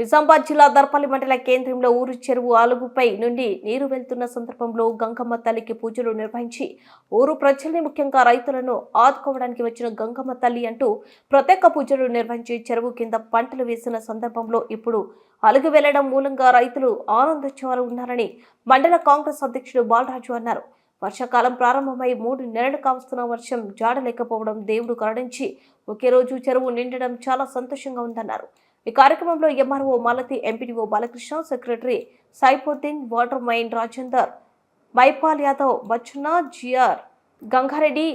నిజామాబాద్ జిల్లా దర్పల్లి మండల కేంద్రంలో ఊరు చెరువు ఆలుగుపై నుండి నీరు వెళ్తున్న సందర్భంలో గంగమ్మ తల్లికి పూజలు నిర్వహించి ఊరు ప్రజల్ని ముఖ్యంగా రైతులను ఆదుకోవడానికి వచ్చిన గంగమ్మ తల్లి అంటూ ప్రత్యేక పూజలు నిర్వహించి చెరువు కింద పంటలు వేసిన సందర్భంలో ఇప్పుడు అలుగు వెళ్ళడం మూలంగా రైతులు ఆనందోత్సవాలు ఉన్నారని మండల కాంగ్రెస్ అధ్యక్షుడు బాలరాజు అన్నారు. వర్షాకాలం ప్రారంభమై మూడు నెలలు కావస్తున్న వర్షం జాడలేకపోవడం దేవుడు కరుణించి ఒకే రోజు చెరువు నిండడం చాలా సంతోషంగా ఉందన్నారు. ఈ కార్యక్రమంలో MRO Malathi MPDO Balakrishna secretary Saifuddin water man Rajender Mahipal Yadav Bachanna G R Gangareddy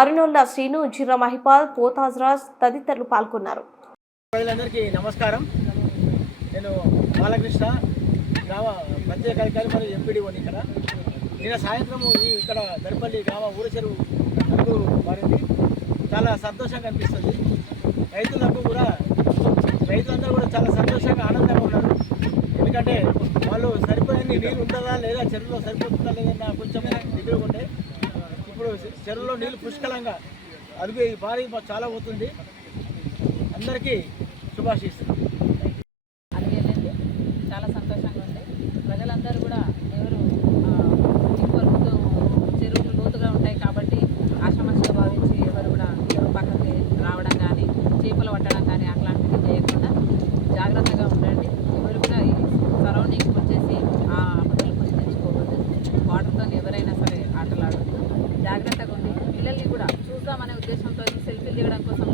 అరుణోల్ల Srinu Jirra Mahipal పోతాజ్రాజ్ తదితరులు పాల్గొన్నారు. ప్రజలందరికీ నమస్కారం. నేను బాలకృష్ణ గ్రామ ప్రత్యేక అధికారి మరియు ఎంపీడీఓని ఇక్కడ. నిన్న సాయంత్రము ఈ ఇక్కడ దరిపల్లి గ్రామ ఊర చెరువు మారింది చాలా సంతోషంగా అనిపిస్తుంది. రైతులకు కూడా రైతులందరూ కూడా చాలా సంతోషంగా ఆనందంగా ఉన్నారు. ఎందుకంటే వాళ్ళు సరిపోయిన నీరు ఉంటుందా లేదా చెరువులో సరిపోతుందా లేదన్న కొంచెం దిగులు ఉండే. ఇప్పుడు చెరువులో నీళ్ళు పుష్కలంగా అదుగు ఈ భారీ చాలా పోతుంది. అందరికీ శుభాశిస్తున్నాం అలిగేదండి చాలా సంతోషంగా ఉంది. ప్రజలందరూ కూడా ఎవరు ఆ, చెరువులు లోతుగా ఉంటాయి కాబట్టి ఆషామాషిగా భావించి ఎవరు కూడా చెరువు పక్కకి రావడం కానీ చేపలు పట్టడం కానీ అట్లాంటివి జాగ్రత్తగా ఉండండి. ఎవరు కూడా ఈ సరౌండింగ్కి వచ్చేసి ఆ ఆపదలు కొని తెచ్చుకోవద్దు. వాటర్తో ఎవరైనా సరే ఆటలు ఆడద్దు జాగ్రత్తగా ఉంది పిల్లల్ని కూడా చూద్దామనే ఉద్దేశంతో సెల్ఫీలు దిగడం కోసం